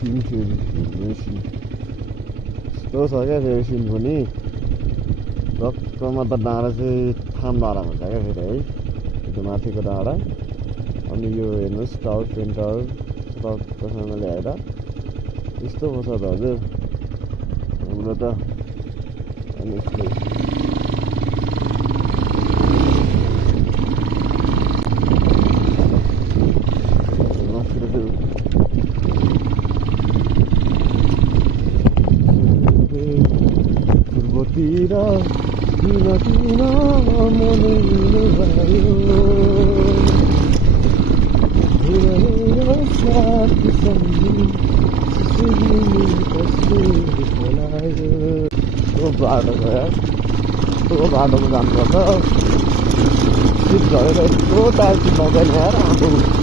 scene फेरि scene यस्तो छ क्या फेरि सिन पनि टक्कमा त डाँडा चाहिँ थाम डाँडामा छ क्या फेरि है त्यो माथिको डाँडा अनि यो हेर्नुहोस् टावर पेन टावर टक्कसँग ल्याएर यस्तो पो छ त हजुर हाम्रो त अनि यस्तो पूर्वतिर किन किन मनैले भयो साथी सङ्गी बाटो छ यार यस्तो बाटोमा जानुपर्छ सिट झरेर यस्तो टायर चिप्लाउँदैन यार आफू